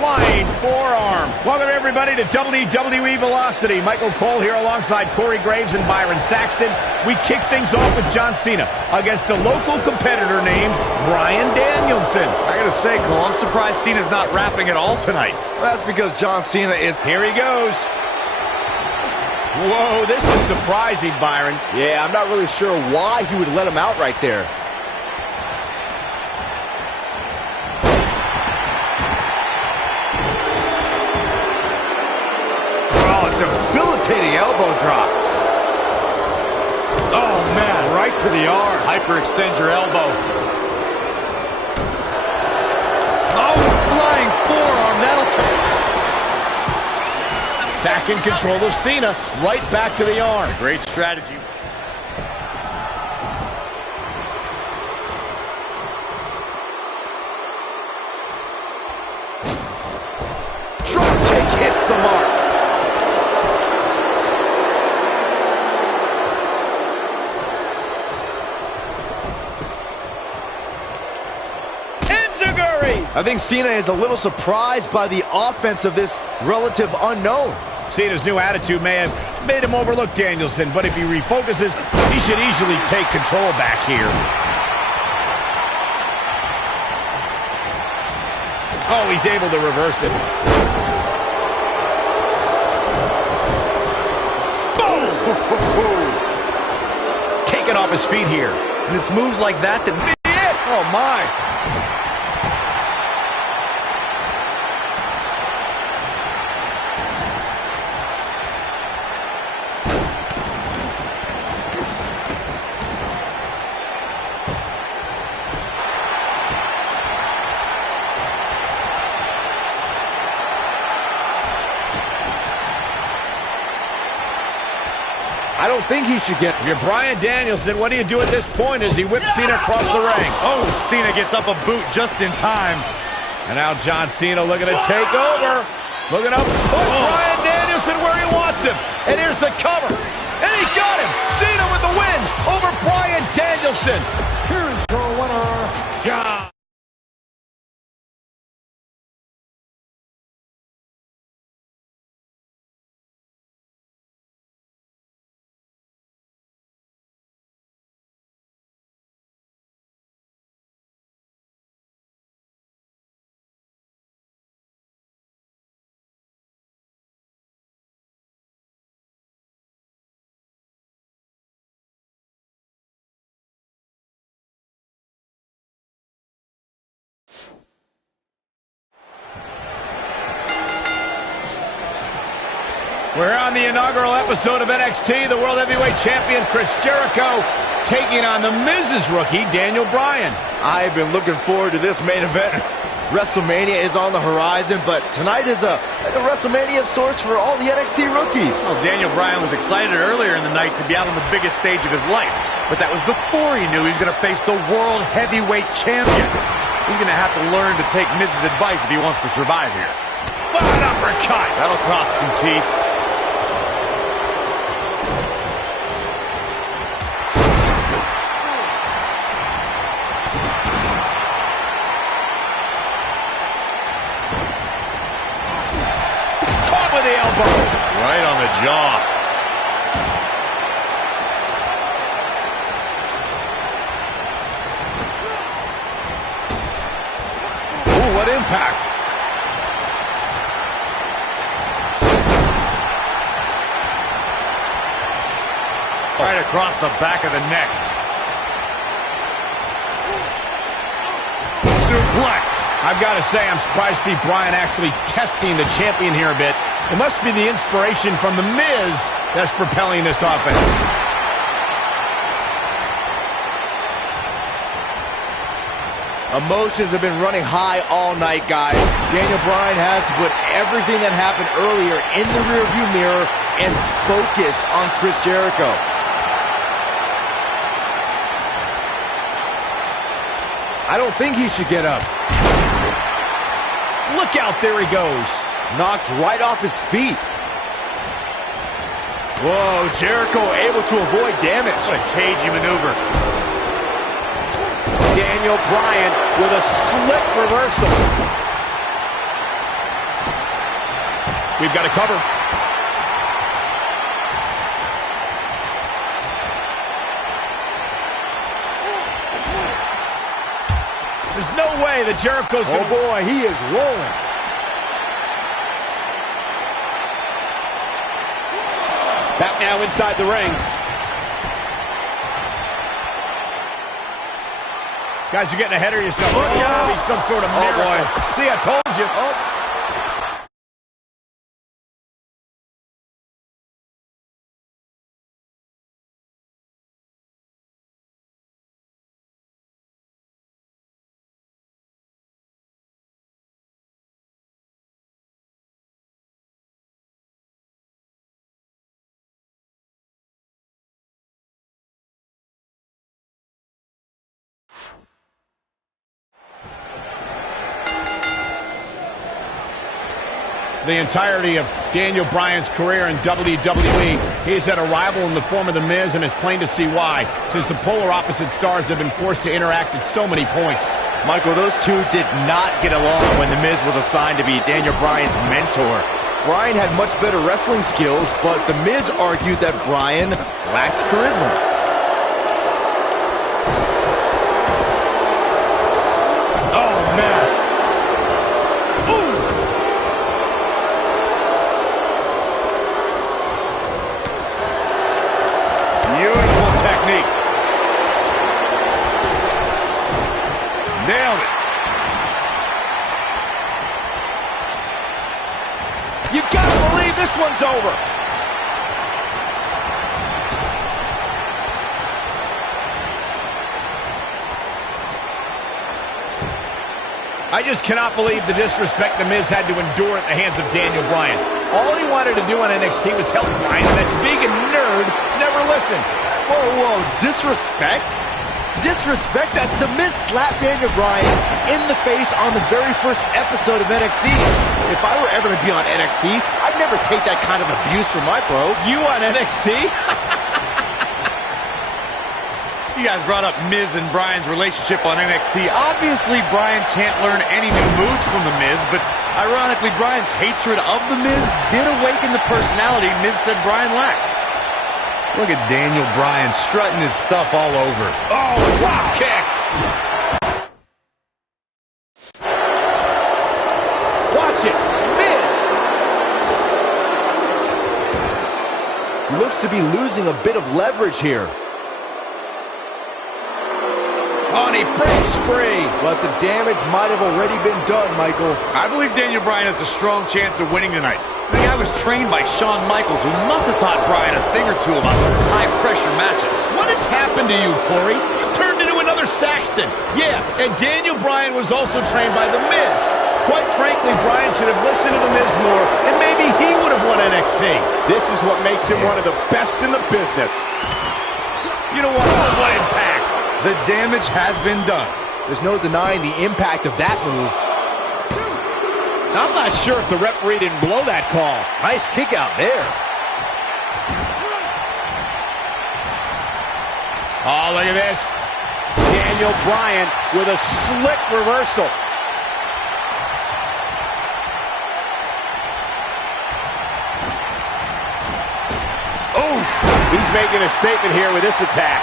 flying forearm. Welcome, everybody, to WWE Velocity. Michael Cole here alongside Corey Graves and Byron Saxton. We kick things off with John Cena against a local competitor named Bryan Danielson. I gotta say, Cole, I'm surprised Cena's not rapping at all tonight. Well, that's because John Cena is... Here he goes. Whoa, this is surprising, Byron. Yeah, I'm not really sure why he would let him out right there. Oh, debilitating elbow drop. Oh, man, right to the arm. Hyperextend your elbow. Oh, flying forearm. That'll turn. Back in control of Cena, right back to the arm. Great strategy. Drop kick hits the mark. Enziguri! I think Cena is a little surprised by the offense of this relative unknown. Cena's new attitude may have made him overlook Danielson, but if he refocuses, he should easily take control back here. Oh, he's able to reverse it. Boom! Taken off his feet here. And it's moves like that that... Oh, my. I don't think he should get... You're Bryan Danielson. What do you do at this point as he whips Cena across the ring? Oh, Cena gets up a boot just in time. And now John Cena looking to take over. Looking up, put Bryan Danielson where he wants him. And here's the cover. And he got him. Cena with the win over Bryan Danielson. Here's your winner, John. We're on the inaugural episode of NXT. The World Heavyweight Champion Chris Jericho taking on the Miz's rookie, Daniel Bryan. I've been looking forward to this main event. WrestleMania is on the horizon, but tonight is a WrestleMania of sorts for all the NXT rookies. Well, Daniel Bryan was excited earlier in the night to be out on the biggest stage of his life, but that was before he knew he was going to face the World Heavyweight Champion. He's going to have to learn to take Miz's advice if he wants to survive here. What an uppercut! That'll cost some teeth. With the elbow. Right on the jaw. Ooh, what impact. Right across the back of the neck. Suplex. I've got to say, I'm surprised to see Bryan actually testing the champion here a bit. It must be the inspiration from The Miz that's propelling this offense. Emotions have been running high all night, guys. Daniel Bryan has to put everything that happened earlier in the rearview mirror and focus on Chris Jericho. I don't think he should get up. Look out, there he goes. Knocked right off his feet. Whoa, Jericho able to avoid damage. What a cagey maneuver. Daniel Bryan with a slick reversal. We've got to cover. There's no way that Jericho's going to... Oh, boy, he is rolling. Back now inside the ring. Guys, you're getting ahead of yourself. Look out. Be some sort of miracle. Boy. See, I told you. Oh. The entirety of Daniel Bryan's career in WWE, he's had a rival in the form of The Miz, and it's plain to see why, since the polar opposite stars have been forced to interact at so many points. Michael, those two did not get along when The Miz was assigned to be Daniel Bryan's mentor. Bryan had much better wrestling skills, but The Miz argued that Bryan lacked charisma. Nailed it. You gotta believe this one's over. I just cannot believe the disrespect The Miz had to endure at the hands of Daniel Bryan. All he wanted to do on NXT was help Bryan, and that vegan nerd never listened. Whoa, disrespect? Disrespect? That The Miz slapped Daniel Bryan in the face on the very first episode of NXT. If I were ever to be on NXT, I'd never take that kind of abuse from my bro. You on NXT? You guys brought up Miz and Bryan's relationship on NXT. Obviously, Bryan can't learn any new moves from The Miz, but ironically, Bryan's hatred of The Miz did awaken the personality Miz said Bryan lacked. Look at Daniel Bryan strutting his stuff all over. Oh, drop kick. Watch it. Miz. Looks to be losing a bit of leverage here. Oh, and he breaks free. But the damage might have already been done, Michael. I believe Daniel Bryan has a strong chance of winning tonight. The guy was trained by Shawn Michaels, who must have taught Bryan a thing or two about high-pressure matches. What has happened to you, Corey? You've turned into another Saxton. Yeah, and Daniel Bryan was also trained by The Miz. Quite frankly, Bryan should have listened to The Miz more, and maybe he would have won NXT. This is what makes him one of the best in the business. You know what? What impact. The damage has been done. There's no denying the impact of that move. I'm not sure if the referee didn't blow that call. Nice kick out there. Oh, look at this. Daniel Bryan with a slick reversal. Oh, he's making a statement here with this attack.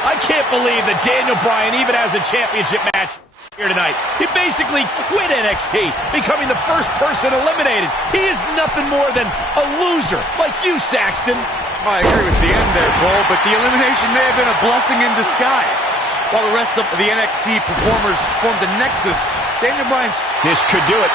I can't believe that Daniel Bryan even has a championship match here tonight. He basically quit NXT, becoming the first person eliminated. He is nothing more than a loser, like you, Saxton. I agree with the end there, Cole, but the elimination may have been a blessing in disguise. While the rest of the NXT performers formed a nexus, Daniel Bryan's... This could do it.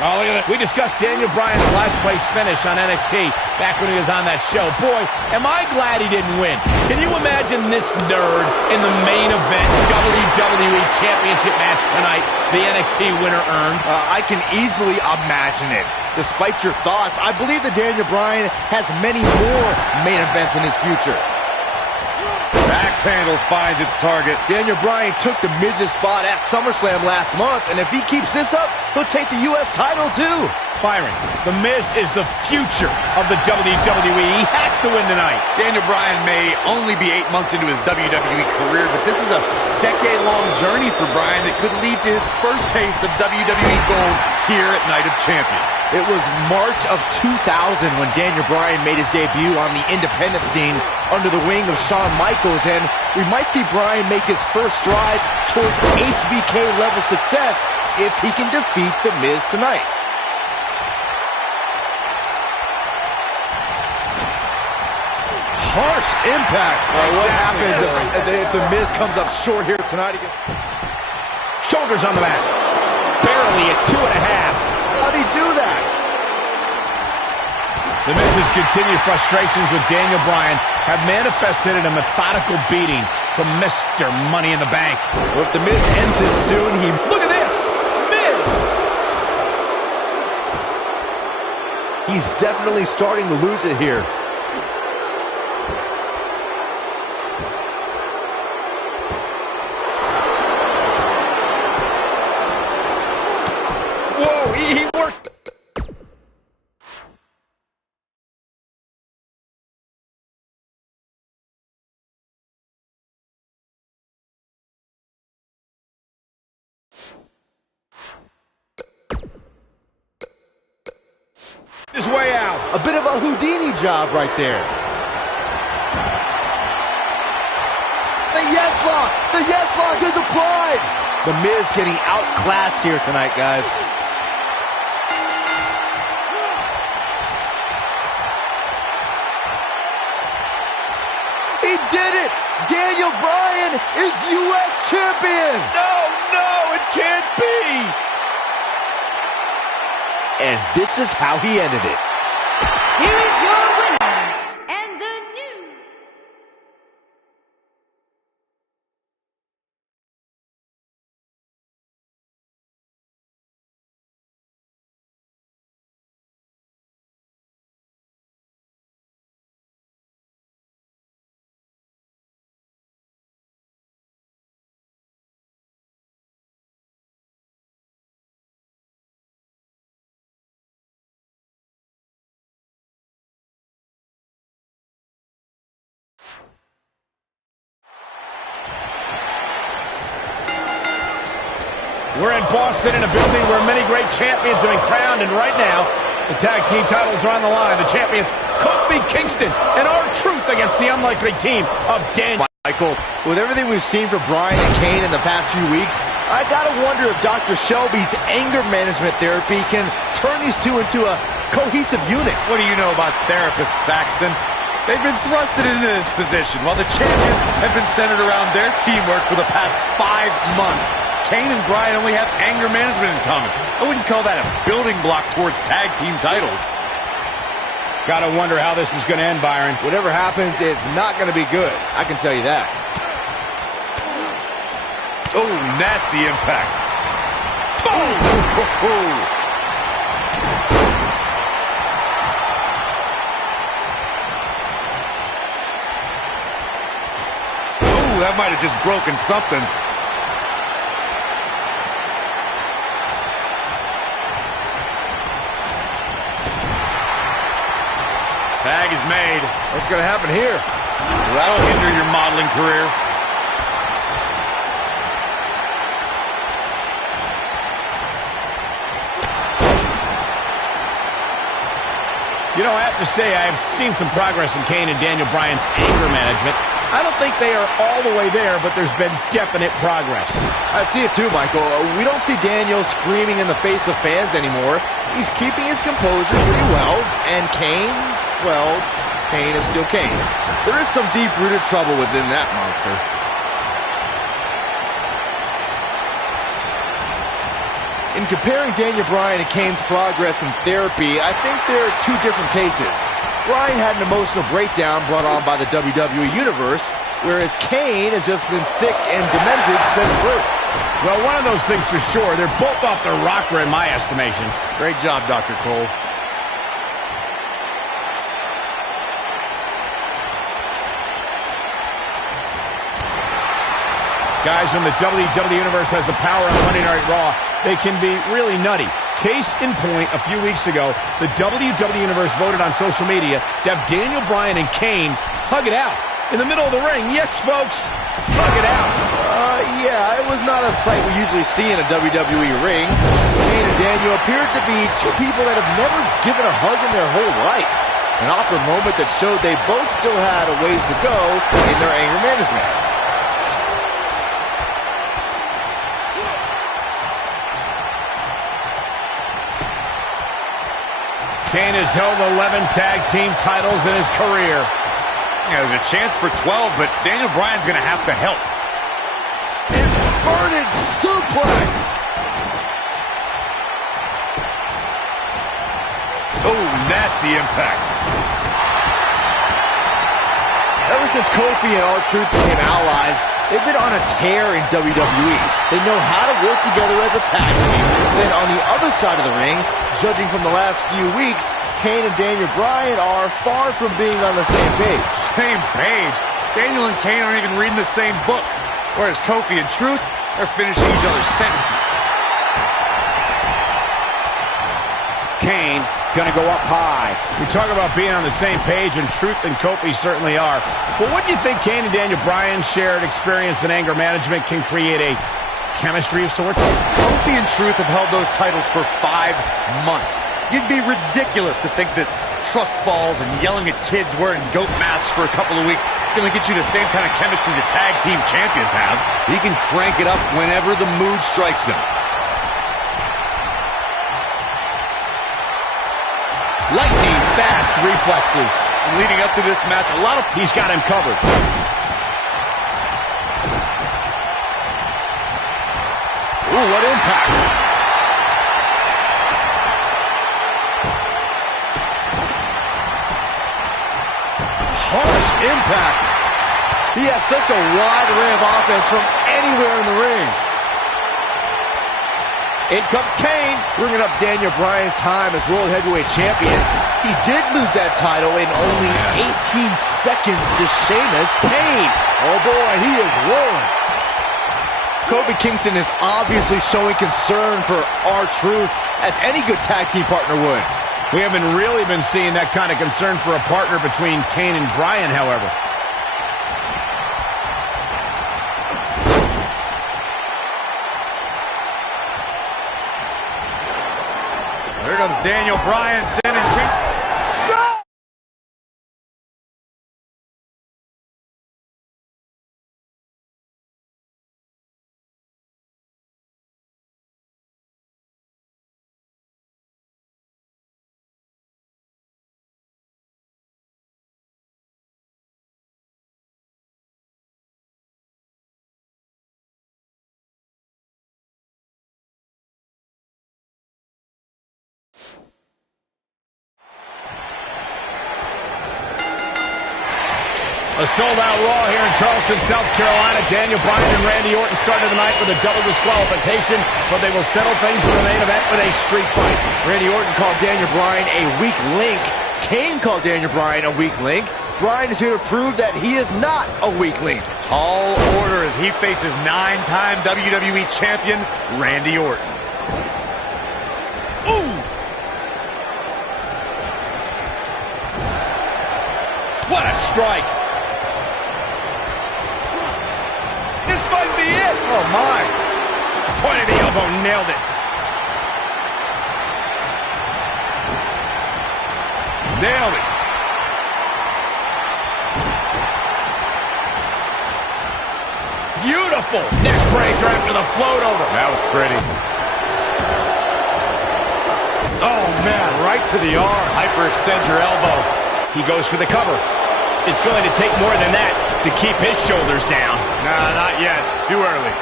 Oh, look at that. We discussed Daniel Bryan's last place finish on NXT back when he was on that show. Boy, am I glad he didn't win. Can you imagine this nerd in the main event WWE Championship match tonight the NXT winner earned? I can easily imagine it. Despite your thoughts, I believe that Daniel Bryan has many more main events in his future. Axe handle finds its target. Daniel Bryan took the Miz's spot at SummerSlam last month, and if he keeps this up, he'll take the U.S. title too. Byron, The Miz is the future of the WWE. He has to win tonight. Daniel Bryan may only be 8 months into his WWE career, but this is a decade-long journey for Bryan that could lead to his first taste of WWE gold here at Night of Champions. It was March of 2000 when Daniel Bryan made his debut on the independent scene under the wing of Shawn Michaels, and we might see Bryan make his first strides towards HBK-level success if he can defeat The Miz tonight. Harsh impact. What happens if The Miz comes up short here tonight against... Shoulders on the mat. Barely at 2.5. How'd he do that? The Miz's continued frustrations with Daniel Bryan have manifested in a methodical beating from Mr. Money in the Bank. Well, if The Miz ends it soon, he... Look at this! Miz! He's definitely starting to lose it here. Whoa, he worked... his way out. A bit of a Houdini job right there. The yes lock! The yes lock is applied! The Miz getting outclassed here tonight, guys. He did it! Daniel Bryan is U.S. champion! No, it can't be! And this is how he ended it. Here is your winner, and the new... We're in Boston in a building where many great champions have been crowned, and right now, the tag team titles are on the line. The champions, Kofi Kingston and R-Truth against the unlikely team of Daniel. Michael, with everything we've seen from Bryan and Kane in the past few weeks, I gotta wonder if Dr. Shelby's anger management therapy can turn these two into a cohesive unit. What do you know about therapists, Saxton? They've been thrusted into this position while the champions have been centered around their teamwork for the past 5 months. Kane and Bryan only have anger management in common. I wouldn't call that a building block towards tag team titles. Gotta wonder how this is gonna end, Byron. Whatever happens, it's not gonna be good. I can tell you that. Oh, nasty impact. Boom! Oh, that might have just broken something. Tag is made. What's going to happen here? That'll hinder your modeling career. You know, I have to say, I've seen some progress in Kane and Daniel Bryan's anger management. I don't think they are all the way there, but there's been definite progress. I see it too, Michael. We don't see Daniel screaming in the face of fans anymore. He's keeping his composure pretty well. And Kane, well, Kane is still Kane. There is some deep-rooted trouble within that monster. In comparing Daniel Bryan and Kane's progress in therapy, I think there are two different cases. Bryan had an emotional breakdown brought on by the WWE Universe, whereas Kane has just been sick and demented since birth. Well, one of those things for sure. They're both off their rocker in my estimation. Great job, Dr. Cole. Guys, when the WWE Universe has the power on Monday Night Raw, they can be really nutty. Case in point, a few weeks ago, the WWE Universe voted on social media to have Daniel Bryan and Kane hug it out in the middle of the ring. Yes, folks, hug it out. Yeah, it was not a sight we usually see in a WWE ring. Kane and Daniel appeared to be two people that have never given a hug in their whole life. An awkward moment that showed they both still had a ways to go in their anger management. Kane has held 11 tag team titles in his career. Yeah, there's a chance for 12, but Daniel Bryan's going to have to help. Inverted suplex. Oh, nasty impact. Ever since Kofi and R-Truth became allies, they've been on a tear in WWE. They know how to work together as a tag team. Then on the other side of the ring, judging from the last few weeks, Kane and Daniel Bryan are far from being on the same page. Same page? Daniel and Kane aren't even reading the same book. Whereas Kofi and Truth are finishing each other's sentences. Kane gonna go up high. We talk about being on the same page, and Truth and Kofi certainly are. But what do you think Kane and Daniel Bryan's shared experience in anger management can create a chemistry of sorts? Kofi and Truth have held those titles for 5 months. You'd be ridiculous to think that trust falls and yelling at kids wearing goat masks for a couple of weeks is going to get you the same kind of chemistry the tag team champions have. He can crank it up whenever the mood strikes him. Lightning fast reflexes. Leading up to this match, He's got him covered. Ooh, what impact. Harsh impact. He has such a wide array of offense from anywhere in the ring. In comes Kane, bringing up Daniel Bryan's time as World Heavyweight Champion. He did lose that title in only 18 seconds to Sheamus. Kane, oh boy, he is rolling. Kofi Kingston is obviously showing concern for R-Truth, as any good tag team partner would. We haven't really been seeing that kind of concern for a partner between Kane and Bryan, however. Here comes Daniel Bryan sending Kane. A sold-out Raw here in Charleston, South Carolina. Daniel Bryan and Randy Orton started the night with a double disqualification, but they will settle things in the main event with a street fight. Randy Orton called Daniel Bryan a weak link. Kane called Daniel Bryan a weak link. Bryan is here to prove that he is not a weak link. Tall order as he faces 9-time WWE champion Randy Orton. Ooh! What a strike! This might be it! Oh, my! Point of the elbow, nailed it. Nailed it. Beautiful neck breaker after the float over. That was pretty. Oh, man, right to the arm. Hyperextend your elbow. He goes for the cover. It's going to take more than that to keep his shoulders down. Nah, not yet. Too early.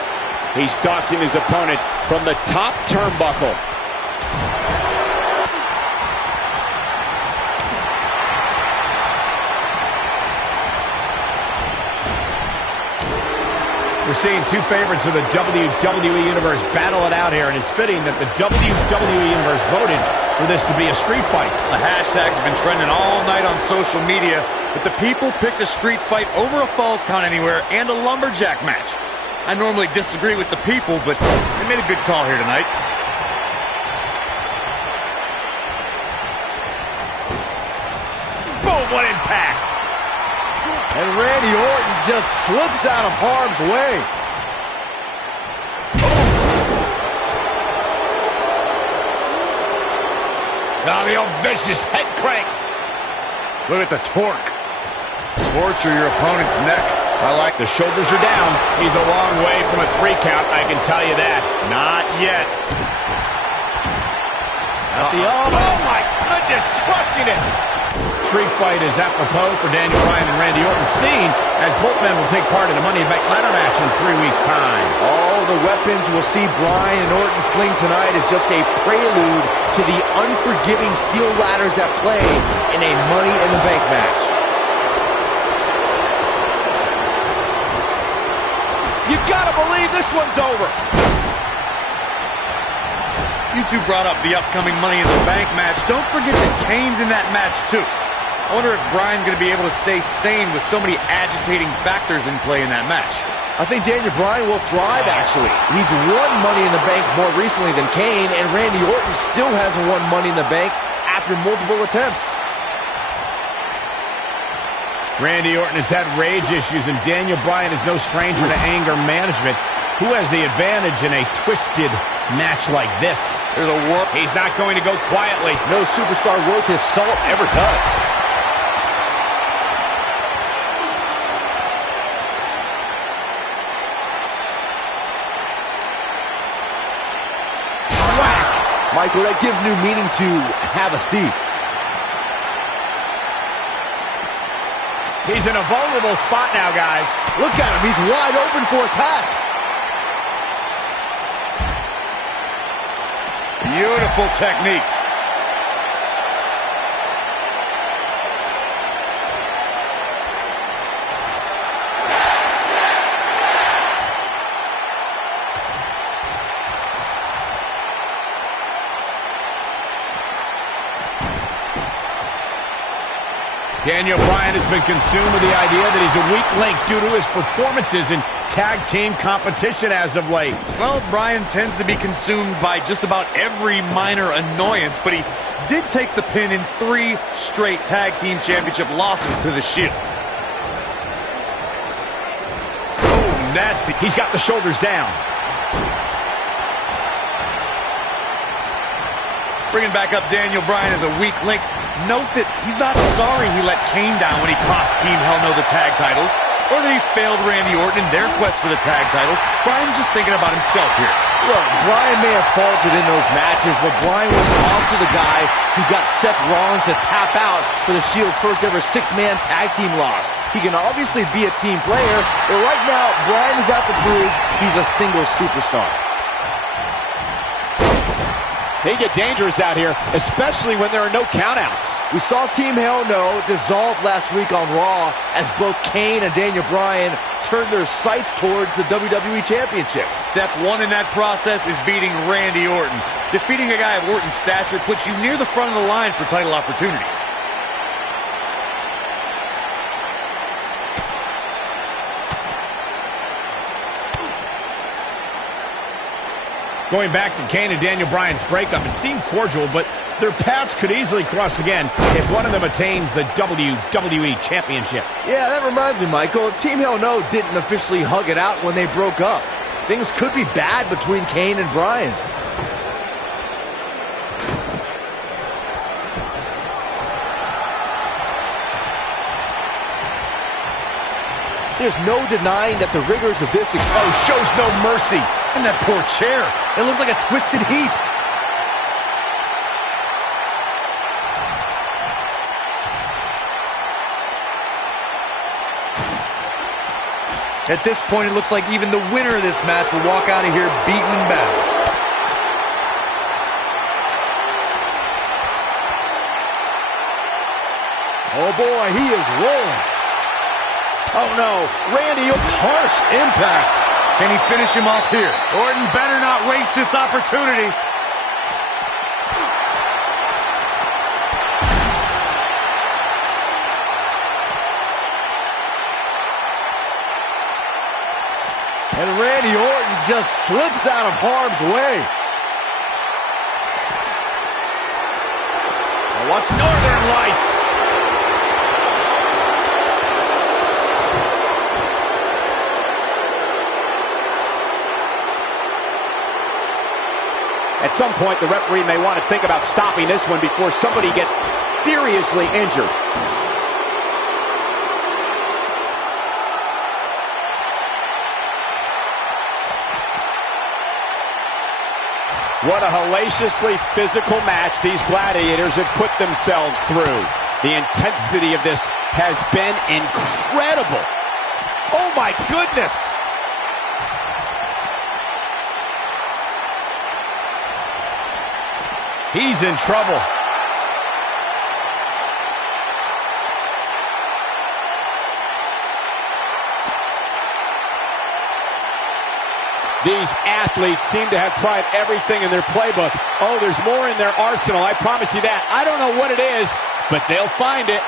He's stalking his opponent from the top turnbuckle. We're seeing two favorites of the WWE Universe battle it out here, and it's fitting that the WWE Universe voted for this to be a street fight. The hashtags have been trending all night on social media, but the people picked a street fight over a Falls Count Anywhere and a lumberjack match. I normally disagree with the people, but they made a good call here tonight. And Randy Orton just slips out of harm's way. Now the old vicious head crank. Look at the torque. Torture your opponent's neck. I like the shoulders are down. He's a long way from a 3 count, I can tell you that. Not yet. Oh my goodness, crushing it. Street fight is apropos for Daniel Bryan and Randy Orton, seen as both men will take part in a Money in the Bank ladder match in 3 weeks' time. All the weapons we'll see Bryan and Orton sling tonight is just a prelude to the unforgiving steel ladders at play in a Money in the Bank match. You gotta believe this one's over. You two brought up the upcoming Money in the Bank match. Don't forget that Kane's in that match, too. I wonder if Bryan's going to be able to stay sane with so many agitating factors in play in that match. I think Daniel Bryan will thrive, actually. He's won Money in the Bank more recently than Kane, and Randy Orton still hasn't won Money in the Bank after multiple attempts. Randy Orton has had rage issues, and Daniel Bryan is no stranger to anger management. Who has the advantage in a twisted match like this? There's a war. He's not going to go quietly. No superstar worth his salt ever does. Whack! Michael, that gives new meaning to have a seat. He's in a vulnerable spot now, guys. Look at him. He's wide open for attack. Beautiful technique. Daniel Bryan has been consumed with the idea that he's a weak link due to his performances in tag team competition as of late. Well, Bryan tends to be consumed by just about every minor annoyance, but he did take the pin in 3 straight tag team championship losses to the Shield. Oh, nasty. He's got the shoulders down. Bringing back up Daniel Bryan as a weak link. Note that he's not sorry he let Kane down when he cost Team Hell No the tag titles, or that he failed Randy Orton in their quest for the tag titles. Bryan's just thinking about himself here. Look, Bryan may have faltered in those matches, but Bryan was also the guy who got Seth Rollins to tap out for the Shield's first ever 6-man tag team loss. He can obviously be a team player, but right now, Bryan is out to prove he's a single superstar. They get dangerous out here, especially when there are no countouts. We saw Team Hell No dissolve last week on Raw as both Kane and Daniel Bryan turned their sights towards the WWE Championship. Step 1 in that process is beating Randy Orton. Defeating a guy of Orton's stature puts you near the front of the line for title opportunities. Going back to Kane and Daniel Bryan's breakup, it seemed cordial, but their paths could easily cross again if one of them attains the WWE Championship. Yeah, that reminds me, Michael. Team Hell No didn't officially hug it out when they broke up. Things could be bad between Kane and Bryan. There's no denying that the rigors of this shows no mercy. And that poor chair. It looks like a twisted heap. At this point, it looks like even the winner of this match will walk out of here beaten and battered. Oh boy, he is rolling. Oh no, Randy, harsh impact. Can he finish him off here? Orton better not waste this opportunity. And Randy Orton just slips out of harm's way. Now watch Northern Lights. At some point, the referee may want to think about stopping this one before somebody gets seriously injured. What a hellaciously physical match these gladiators have put themselves through. The intensity of this has been incredible. Oh my goodness! He's in trouble. These athletes seem to have tried everything in their playbook. Oh, there's more in their arsenal, I promise you that. I don't know what it is, but they'll find it.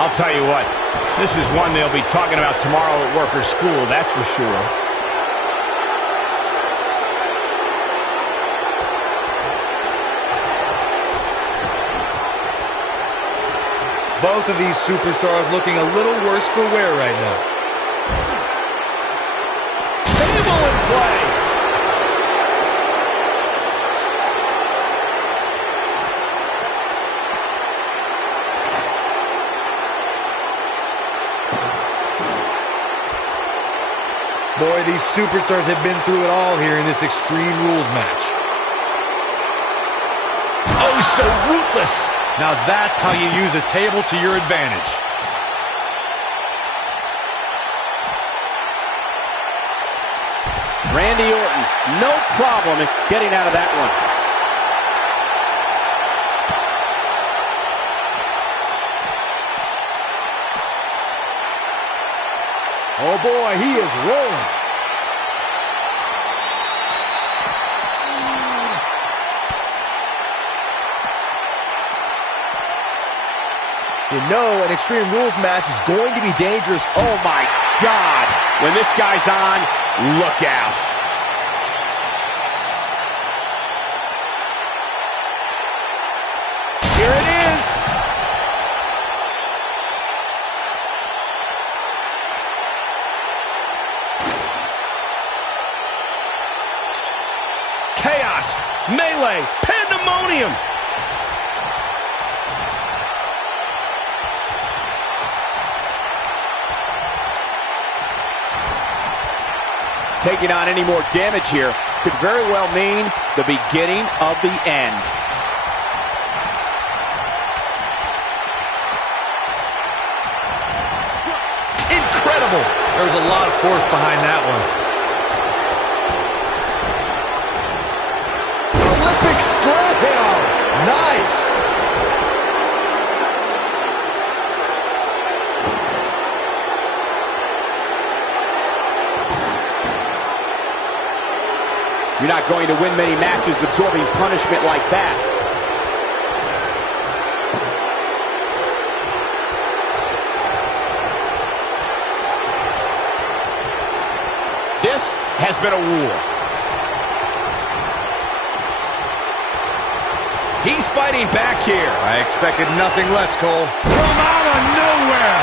I'll tell you what, this is one they'll be talking about tomorrow at work or school, that's for sure. Both of these superstars looking a little worse for wear right now. Table in play. Boy, these superstars have been through it all here in this Extreme Rules match. Oh, so ruthless. Now that's how you use a table to your advantage. Randy Orton, no problem in getting out of that one. Oh boy, he is rolling. You know an Extreme Rules match is going to be dangerous. Oh my God. When this guy's on, look out. Here it is. Chaos, melee, pandemonium. Taking on any more damage here could very well mean the beginning of the end. Incredible! There was a lot of force behind that one. Olympic slam! Nice! You're not going to win many matches absorbing punishment like that. This has been a war. He's fighting back here. I expected nothing less, Cole. From out of nowhere.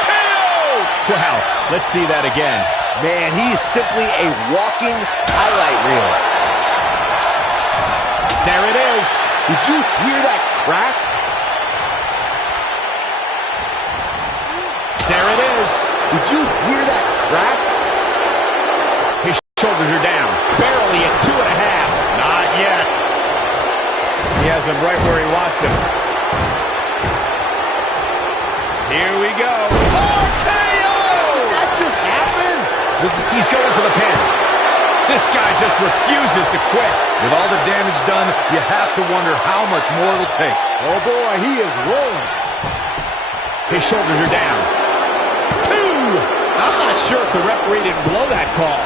RKO! Wow, let's see that again. Man, he is simply a walking highlight reel. There it is. Did you hear that crack? There it is. Did you hear that crack? His shoulders are down. Barely at 2.5. Not yet. He has him right where he wants him. Here we go. RKO! That just happened? He's going for the pin. This guy just refuses to quit. With all the damage done, you have to wonder how much more it'll take. Oh boy, he is rolling. His shoulders are down. 2! I'm not sure if the referee didn't blow that call.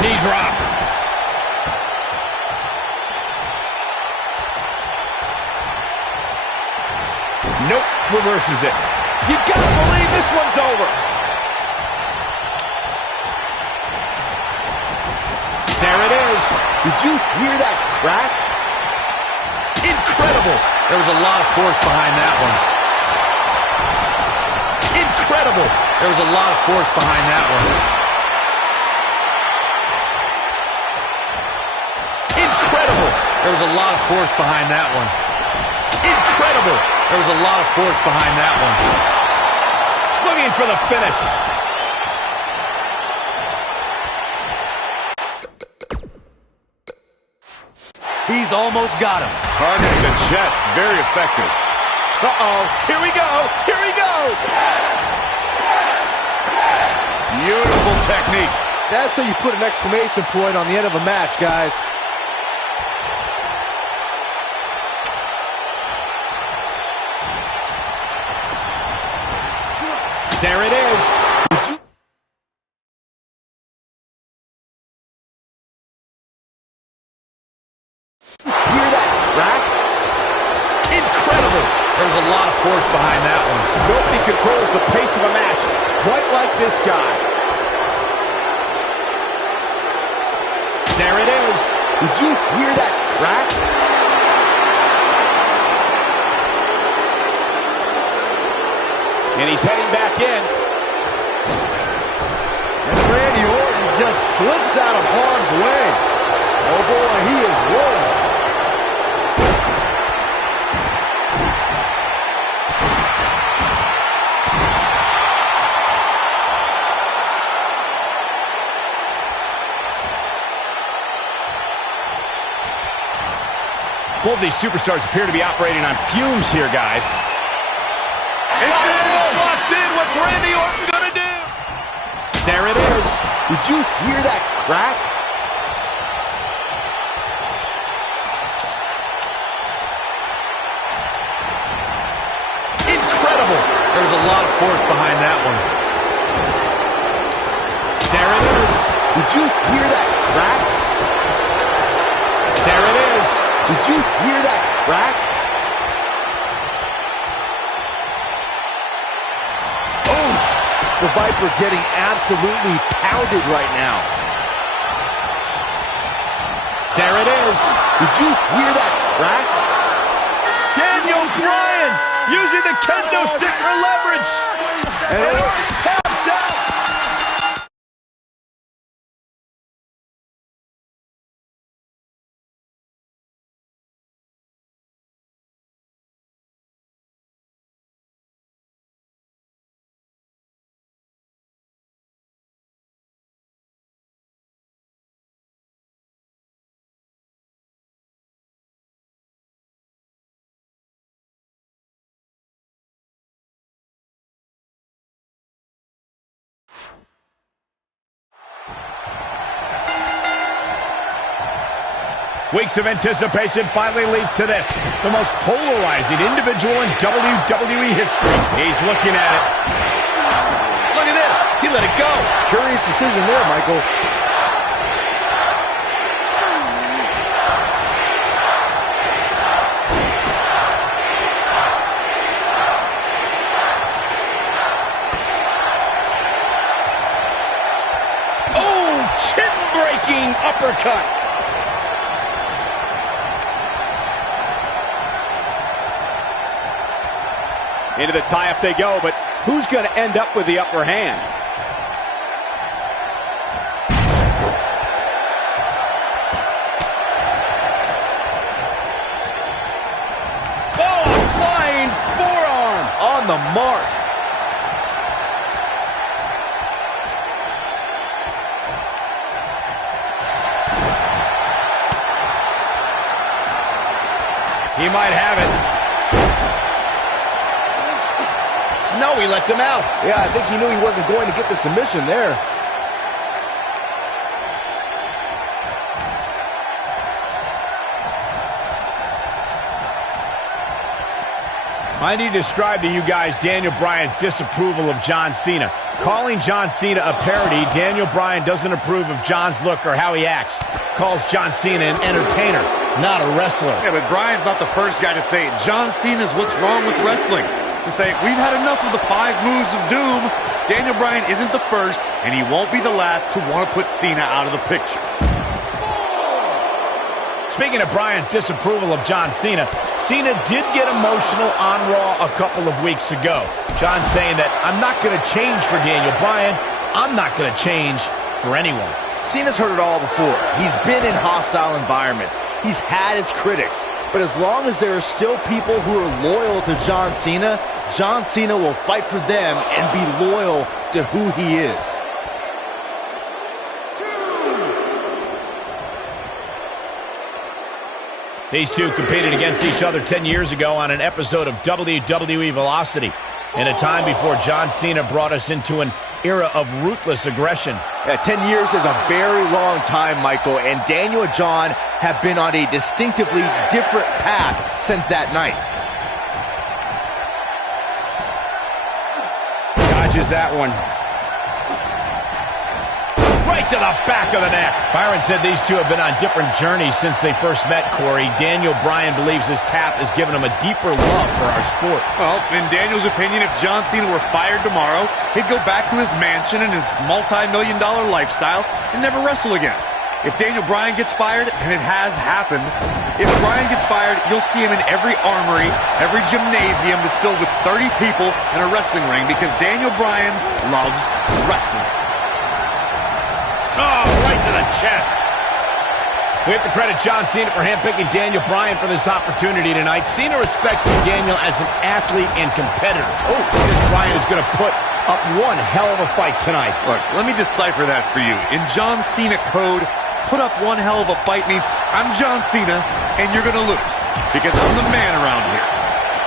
Knee drop. Nope, reverses it. You gotta believe this one's over. There it is. is. Did you hear that crack? Incredible. There was a lot of force behind that one. Incredible. There was a lot of force behind that one. Incredible. There was a lot of force behind that one. Incredible. There was a lot of force behind that one. Looking for the finish. He's almost got him. Targeting the chest. Very effective. Uh-oh. Here we go. Here we go. Beautiful technique. That's how you put an exclamation point on the end of a match, guys. There it is. Hear that crack? Incredible. There was a lot of force behind that one. Nobody controls the pace of a match quite like this guy. There it is. Did you hear that crack? And he's heading back in. And Randy Orton just slips out of harm's way. Oh boy, he is rolling. Both these superstars appear to be operating on fumes here, guys. Walks in. What's Randy Orton gonna do? There it is. Did you hear that crack? Incredible. There was a lot of force behind that one. There it is. Did you hear that crack? There it is. Did you hear that crack? Oh, the Viper getting absolutely pounded right now. There it is. Did you hear that crack? Daniel Bryan using the kendo stick for leverage. And Orton taps out. Weeks of anticipation finally leads to this, the most polarizing individual in WWE history. He's looking at it. Look at this. He let it go. Curious decision there, Michael. Oh, chin-breaking uppercut. Into the tie-up they go, but who's going to end up with the upper hand? Oh, a flying forearm on the mark. He might have it. No, he lets him out. Yeah, I think he knew he wasn't going to get the submission there. I need to describe to you guys Daniel Bryan's disapproval of John Cena. Calling John Cena a parody, Daniel Bryan doesn't approve of John's look or how he acts. Calls John Cena an entertainer, not a wrestler. Yeah, but Bryan's not the first guy to say it. John Cena's what's wrong with wrestling. To say, we've had enough of the 5 moves of doom. Daniel Bryan isn't the first, and he won't be the last to want to put Cena out of the picture. Speaking of Bryan's disapproval of John Cena, Cena did get emotional on Raw a couple of weeks ago. John saying that, "I'm not going to change for Daniel Bryan. I'm not going to change for anyone." Cena's heard it all before. He's been in hostile environments. He's had his critics. But as long as there are still people who are loyal to John Cena will fight for them and be loyal to who he is. These two competed against each other 10 years ago on an episode of WWE Velocity, in a time before John Cena brought us into an era of ruthless aggression. Yeah, 10 years is a very long time, Michael, and Daniel and John have been on a distinctively different path since that night. Dodges that one. Right to the back of the neck. Byron said these two have been on different journeys since they first met, Corey. Daniel Bryan believes this path has given him a deeper love for our sport. Well, in Daniel's opinion, if John Cena were fired tomorrow, he'd go back to his mansion and his multi-million-dollar lifestyle and never wrestle again. If Daniel Bryan gets fired, and it has happened, if Bryan gets fired, you'll see him in every armory, every gymnasium that's filled with 30 people in a wrestling ring, because Daniel Bryan loves wrestling. Oh, right to the chest. We have to credit John Cena for handpicking Daniel Bryan for this opportunity tonight. Cena respected Daniel as an athlete and competitor. Oh, says Bryan is going to put up one hell of a fight tonight. Look, let me decipher that for you. In John Cena code, put up one hell of a fight means I'm John Cena and you're going to lose because I'm the man around here.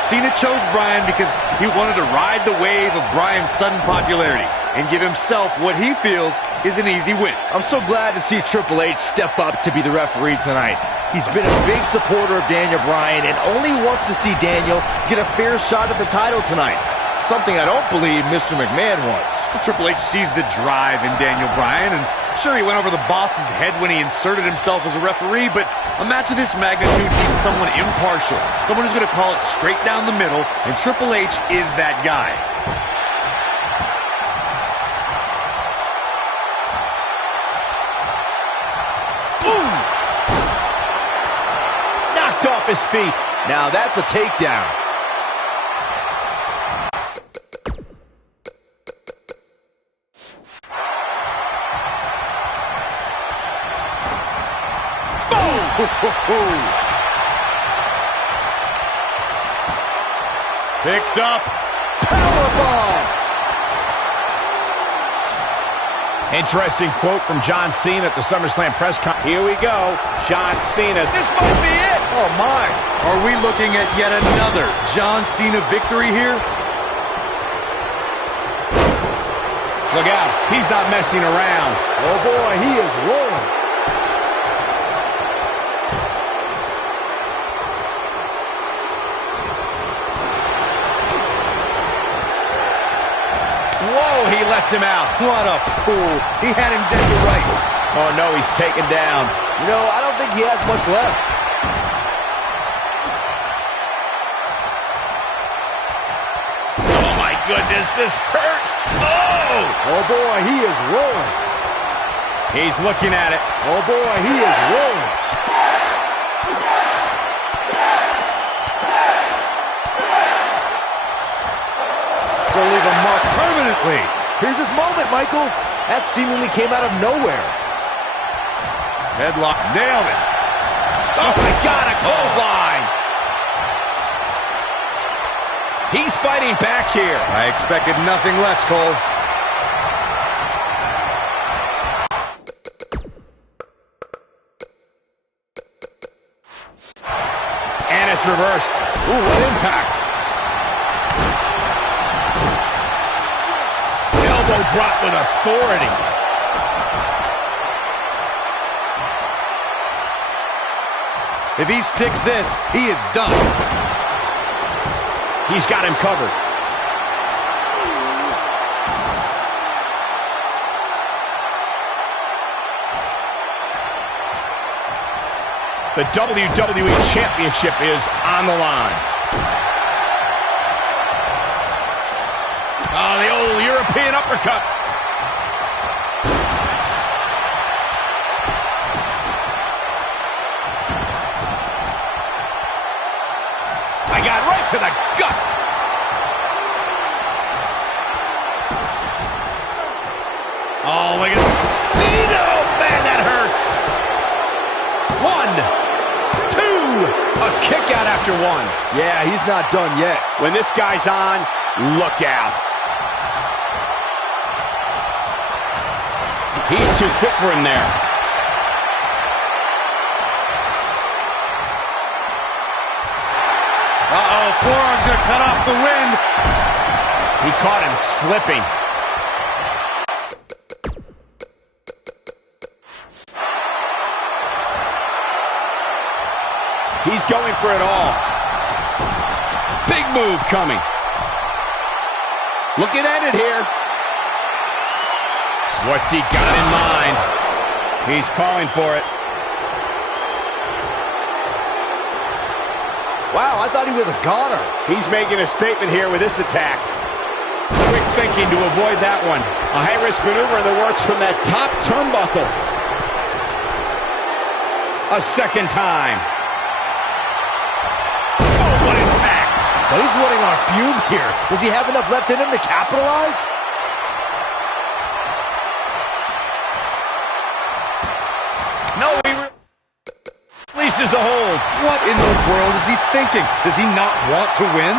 Cena chose Bryan because he wanted to ride the wave of Bryan's sudden popularity and give himself what he feels is an easy win. I'm so glad to see Triple H step up to be the referee tonight. He's been a big supporter of Daniel Bryan and only wants to see Daniel get a fair shot at the title tonight. Something I don't believe Mr. McMahon wants. Well, Triple H sees the drive in Daniel Bryan, and sure, he went over the boss's head when he inserted himself as a referee, but a match of this magnitude needs someone impartial, someone who's going to call it straight down the middle, and Triple H is that guy. Boom! Knocked off his feet. Now that's a takedown. Picked up. Powerbomb. Interesting quote from John Cena at the SummerSlam press conference. Here we go. John Cena. This might be it. Oh, my. Are we looking at yet another John Cena victory here? Look out. He's not messing around. Oh, boy, he is rolling. Whoa, he lets him out. What a fool. He had him dead to rights. Oh, no, he's taken down. You know, I don't think he has much left. Oh, my goodness, this hurts. Oh! Oh, boy, he is rolling. He's looking at it. Oh, boy, he is rolling. Gonna leave a mark permanently. Here's his moment, Michael. That seemingly came out of nowhere. Headlock. Nailed it. Oh, my God, a clothesline. He's fighting back here. I expected nothing less, Cole. And it's reversed. Ooh, what impact. Elbow drop with authority. If he sticks this, he is done. He's got him covered. The WWE Championship is on the line. Oh, the old European uppercut. to the gut. Oh, look at that. Oh, man, that hurts. 1, 2. A kick out after 1. Yeah, he's not done yet. When this guy's on, look out. He's too quick for him there. Uh-oh, forearm's gonna cut off the wind. He caught him slipping. He's going for it all. Big move coming. Looking at it here. What's he got in mind? He's calling for it. Wow, I thought he was a goner. He's making a statement here with this attack. Quick thinking to avoid that one. A high-risk maneuver in the works from that top turnbuckle. A second time. Oh, what impact. But he's running on fumes here. Does he have enough left in him to capitalize? No, he releases the hold. What in the world is he thinking? Does he not want to win?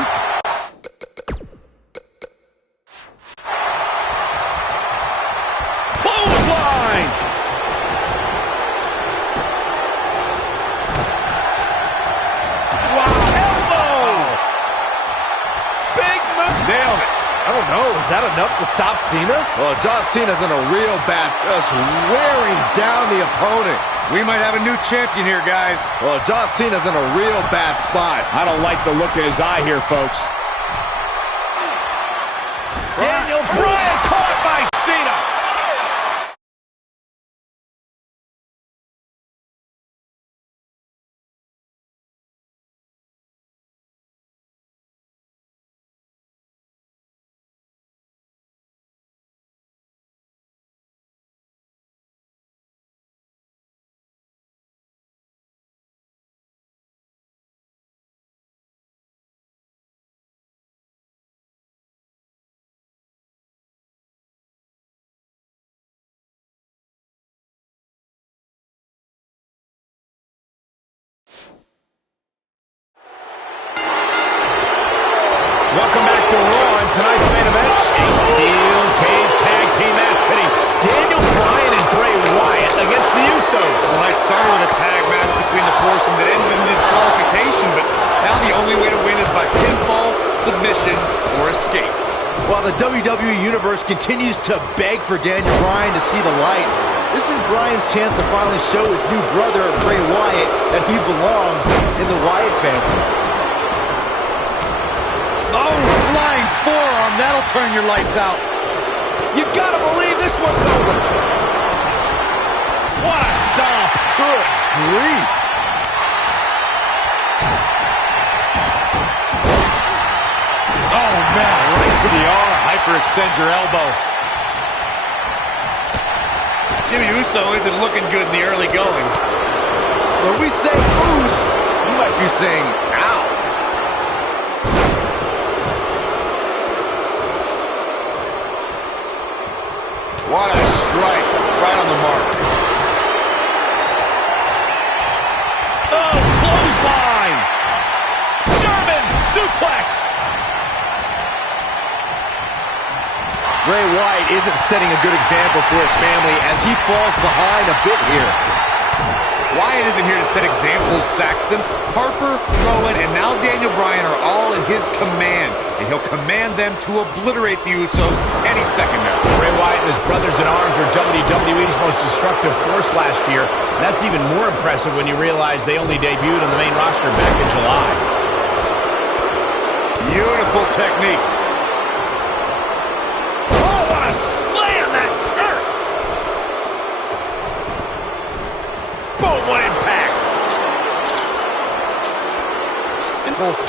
Clothesline. Wow, elbow. Big move. Nailed it. I don't know. Is that enough to stop Cena? Well, John Cena's in a real bad, just wearing down the opponent. We might have a new champion here, guys. Well, John Cena's in a real bad spot. I don't like the look in his eye here, folks. Daniel Bryan caught by Cena. Welcome back to Raw, and tonight's main event, a steel cage tag team match pitting Daniel Bryan and Bray Wyatt against the Usos. Tonight started with a tag match between the foursome that ended in disqualification, but now the only way to win is by pinfall, submission, or escape. While the WWE Universe continues to beg for Daniel Bryan to see the light, this is Bryan's chance to finally show his new brother, Bray Wyatt, that he belongs in the Wyatt family. Oh, flying forearm. That'll turn your lights out. You gotta believe this one's over. What a stomp. Good grief. Oh, man. Right to the arm. Hyperextend your elbow. Jimmy Uso isn't looking good in the early going. When we say Oos, you might be saying, ow. What a strike. Right on the mark. Oh, clothesline. German suplex. Bray Wyatt isn't setting a good example for his family as he falls behind a bit here. Wyatt isn't here to set examples, Saxton. Harper, Rowan, and now Daniel Bryan are all in his command, and he'll command them to obliterate the Usos any second now. Bray Wyatt and his brothers-in-arms were WWE's most destructive force last year. That's even more impressive when you realize they only debuted on the main roster back in July. Beautiful technique. Oh, what a slam! That hurt! Boom, what impact!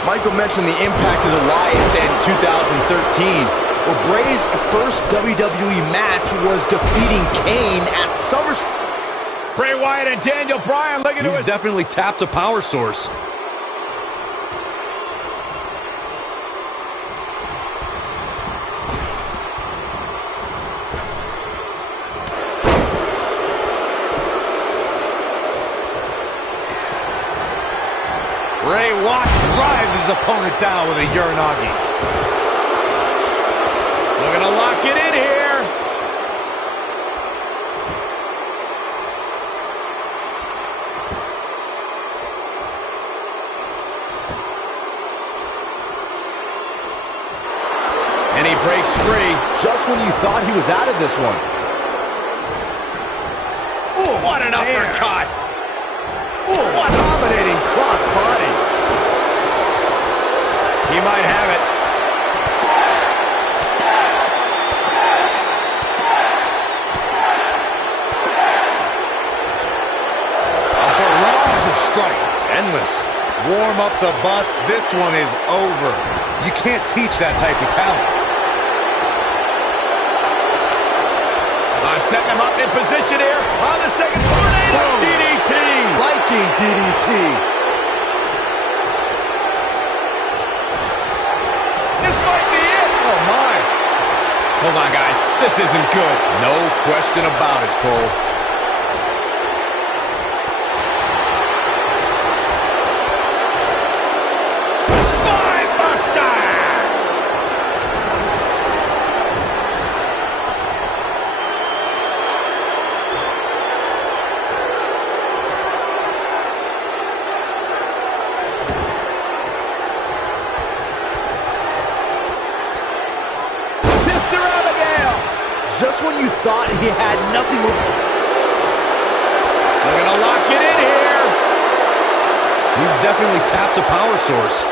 Michael mentioned the impact of the Wyatts in 2013. Well, Bray's first WWE match was defeating Kane at SummerSlam. Bray Wyatt and Daniel Bryan looking to He's definitely tapped a power source. Bray Wyatt drives his opponent down with a Uranagi. Looking to lock it in here. And he breaks free. Just when you thought he was out of this one. Ooh, what an uppercut. Ooh, what dominating crossbody. He might have it. A barrage of strikes. Endless. Warm up the bus. This one is over. You can't teach that type of talent. Setting him up in position here on the second tornado. Boom. DDT. Viking DDT. This might be it. Oh, my. Hold on, guys. This isn't good. No question about it, Cole. Spine buster. Sister Abigail. Just when you thought he had nothing. They're going to lock it in here. He's definitely tapped a power source.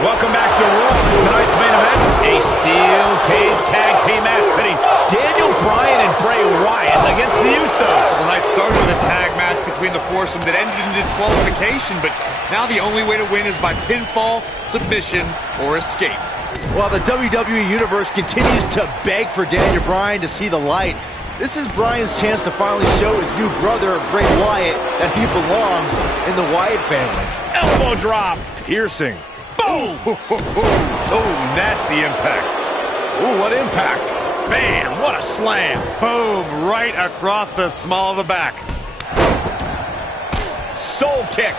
Welcome back to Raw. Tonight's main event, a steel cage tag team match pitting Daniel Bryan and Bray Wyatt against the Usos. The night started with a tag match between the foursome that ended in disqualification, but now the only way to win is by pinfall, submission, or escape. While the WWE Universe continues to beg for Daniel Bryan to see the light, this is Bryan's chance to finally show his new brother, Bray Wyatt, that he belongs in the Wyatt family. Elbow drop. Piercing. Boom. Oh, nasty impact. Ooh, what impact. Bam, what a slam. Boom, right across the small of the back. Soul kick.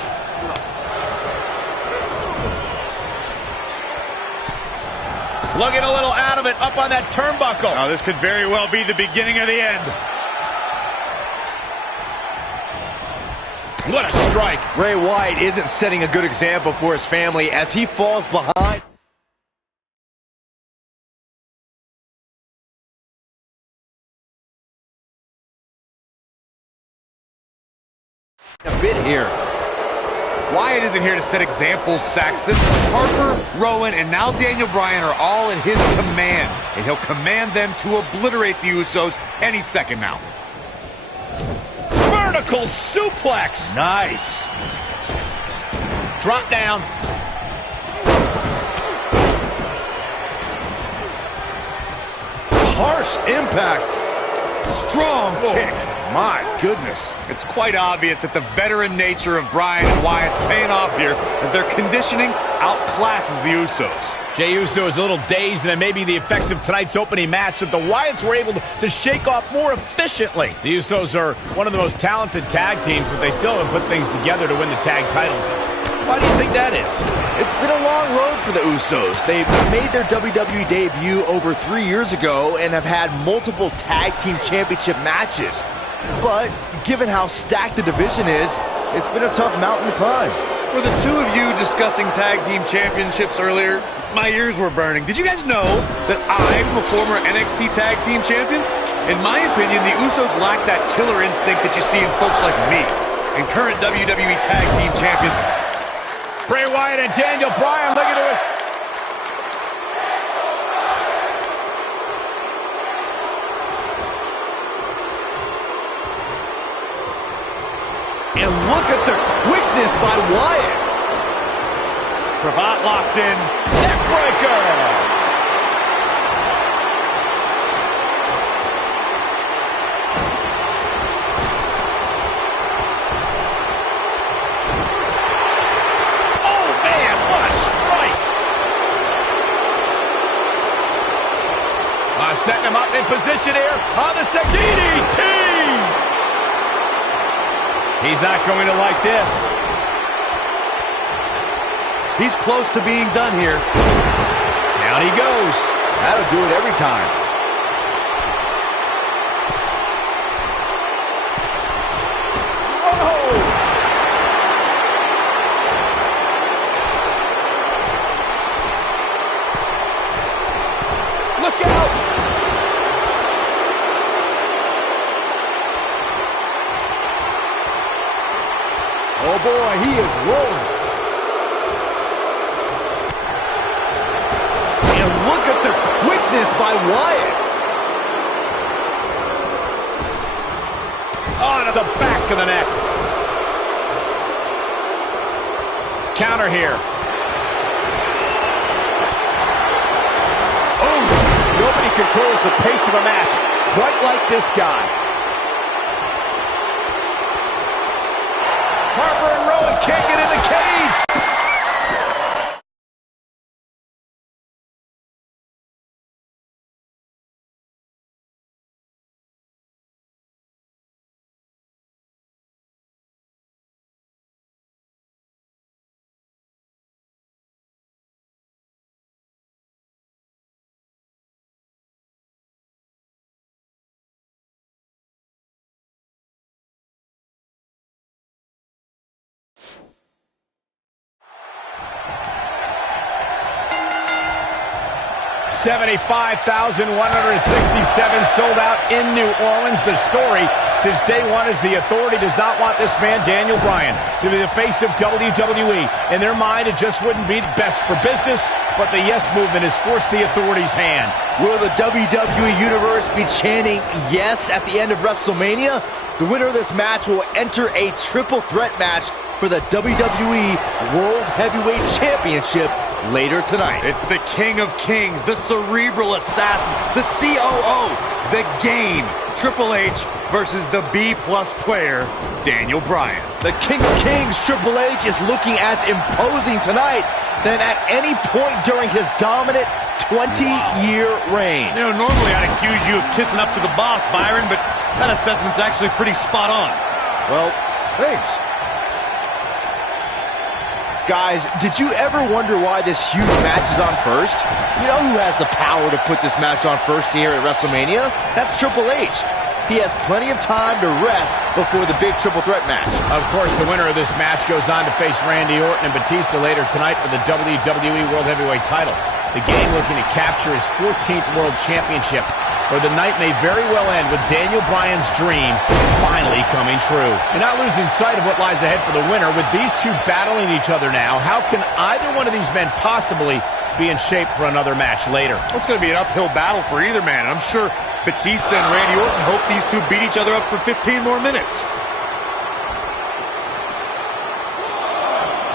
Looking a little out of it, up on that turnbuckle. Now, this could very well be the beginning of the end. What a strike. Bray Wyatt isn't setting a good example for his family as he falls behind. A bit here. Wyatt isn't here to set examples, Saxton. Harper, Rowan, and now Daniel Bryan are all in his command, and he'll command them to obliterate the Usos any second now. Vertical suplex. Nice. Drop down. Harsh impact. Strong kick. My goodness. It's quite obvious that the veteran nature of Bryan and Wyatt's paying off here as their conditioning outclasses the Usos. Jey Uso is a little dazed, and it may be the effects of tonight's opening match that the Wyatts were able to shake off more efficiently. The Usos are one of the most talented tag teams, but they still haven't put things together to win the tag titles. Why do you think that is? It's been a long road for the Usos. They've made their WWE debut over 3 years ago and have had multiple tag team championship matches. But given how stacked the division is, it's been a tough mountain to climb. For the two of you discussing tag team championships earlier, my ears were burning. Did you guys know that I'm a former NXT tag team champion? In my opinion, the Usos lack that killer instinct that you see in folks like me. And current WWE tag team champions, Bray Wyatt and Daniel Bryan looking to us. And look at the quickness by Wyatt. Cravat locked in. Neckbreaker. setting him up in position here on the second DDT. He's not going to like this. He's close to being done here. Down he goes. That'll do it every time. Look out! Oh boy, he is rolling. And look at the quickness by Wyatt. On to the back of the neck. Counter here. Nobody controls the pace of a match quite like this guy. Harper and Rowan can't get in the cage. $75,167 sold out in New Orleans. The story since day one is the Authority does not want this man, Daniel Bryan, to be the face of WWE. In their mind, it just wouldn't be best for business, but the Yes Movement has forced the Authority's hand. Will the WWE Universe be chanting yes at the end of WrestleMania? The winner of this match will enter a triple threat match for the WWE World Heavyweight Championship later tonight. It's the King of Kings, the Cerebral Assassin, the COO, the Game, Triple H versus the B-plus player, Daniel Bryan. The King of Kings, Triple H, is looking as imposing tonight than at any point during his dominant 20-year reign. You know, normally I'd accuse you of kissing up to the boss, Byron, but that assessment's actually pretty spot on. Well, thanks. Guys, did you ever wonder why this huge match is on first? You know who has the power to put this match on first here at WrestleMania? That's Triple H. He has plenty of time to rest before the big triple threat match. Of course, the winner of this match goes on to face Randy Orton and Batista later tonight for the WWE World Heavyweight title. The Game looking to capture his 14th World Championship, or the night may very well end with Daniel Bryan's dream finally coming true. You're not losing sight of what lies ahead for the winner. With these two battling each other now, how can either one of these men possibly be in shape for another match later? Well, it's going to be an uphill battle for either man. I'm sure Batista and Randy Orton hope these two beat each other up for 15 more minutes.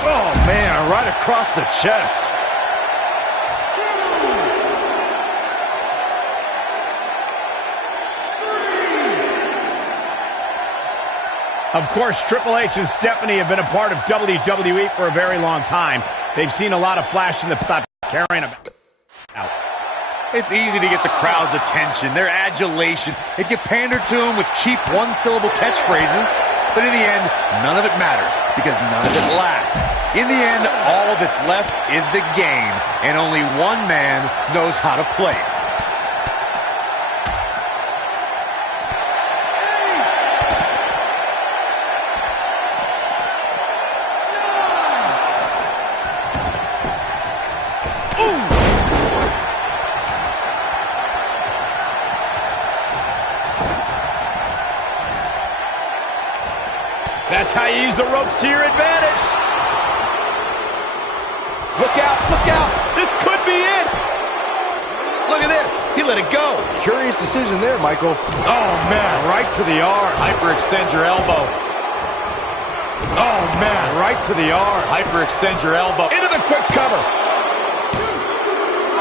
Oh, man, right across the chest. Of course, Triple H and Stephanie have been a part of WWE for a very long time. They've seen a lot of flash in the stop carrying them out. It's easy to get the crowd's attention, their adulation. If you pander to them with cheap one-syllable catchphrases, but in the end, none of it matters because none of it lasts. In the end, all that's left is the game, and only one man knows how to play it. That's how you use the ropes to your advantage. Look out, look out. This could be it. Look at this. He let it go. Curious decision there, Michael. Oh, man, right to the arm. Hyperextend your elbow. Oh, man, right to the arm. Hyperextend your elbow. Into the quick cover.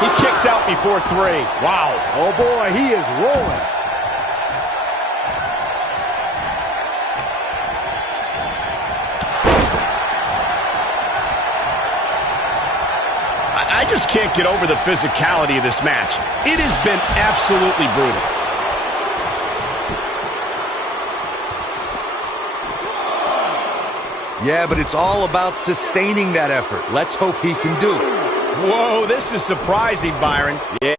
He kicks out before 3. Wow. Oh, boy, he is rolling. I just just can't get over the physicality of this match. It has been absolutely brutal. Yeah, but it's all about sustaining that effort. Let's hope he can do it. Whoa, this is surprising, Byron. Yeah.